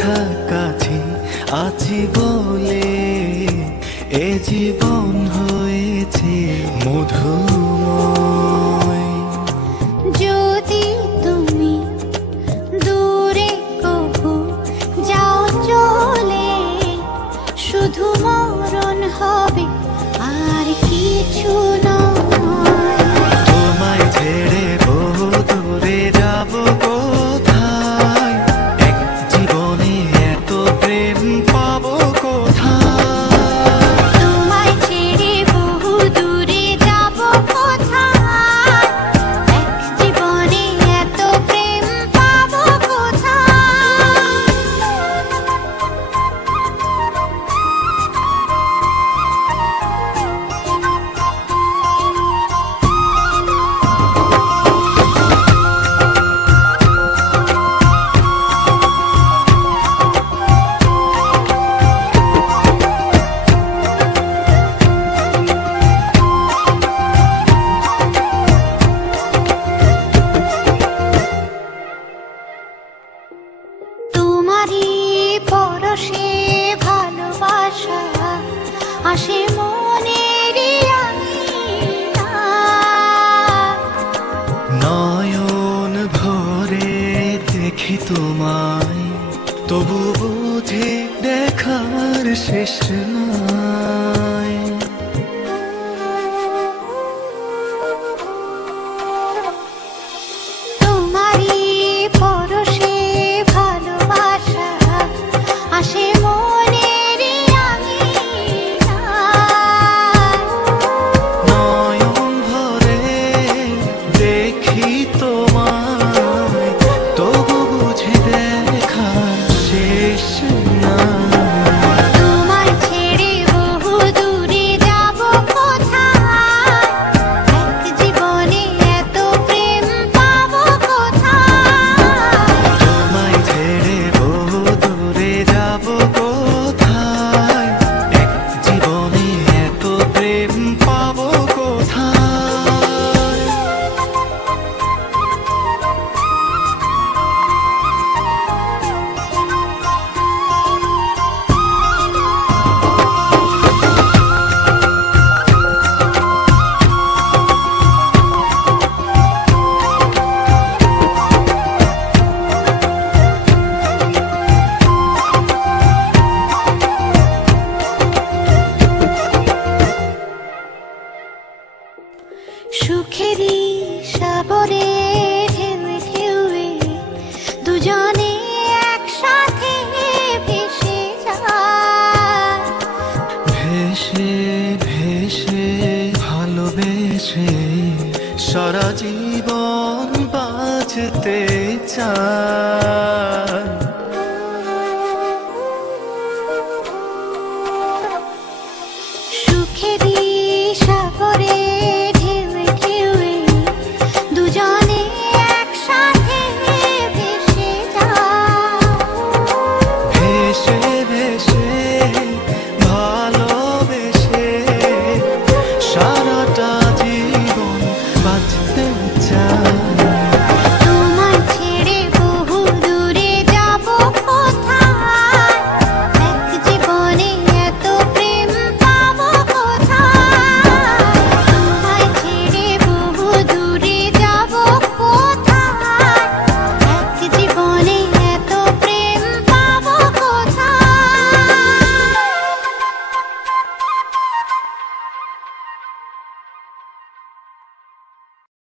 কাছাকাছি আছি বলে এ জীবন হয়েছে মধুময়। যদি তুমি দূরে কভু যাও চলে, শুধু মরণ হবে আর কিছু নয়। তোমায় ছেড়ে বহু দূরে যাব কোথায়, এক জীবনে এত প্রেম পাবো কোথায়। তোমায় ছেড়ে বহু দূরে যাব কোথায়, এক জীবনে এত প্রেম পাবো কোথায়। তোমারই পরশে ভালোবাসা আসে মনের নয়ন ভরে দেখি তোমায়, তবু বুঝি দেখার শেষ নাই। তোমারই পরশে ভালোবাসা আসে মনের নয়ন ভরে দেখি তোমায়, তবু বুঝি দেখার শেষ নাই। তোমায় ছেড়ে বহু দূরে যাব কোথায়, এক জীবনে এত প্রেম পাবো কোথায়। তোমায় ছেড়ে বহু দূরে যাব কোথায়, এক জীবনে এত প্রেম পাবো কোথায়। সুখেরই সাগরে ঢেউয়ে ঢেউয়ে দুজনে একসাথে ভেসে যায়। ভেসে ভেসে ভালোবেসে সারা জীবন বাঁচতে চাই।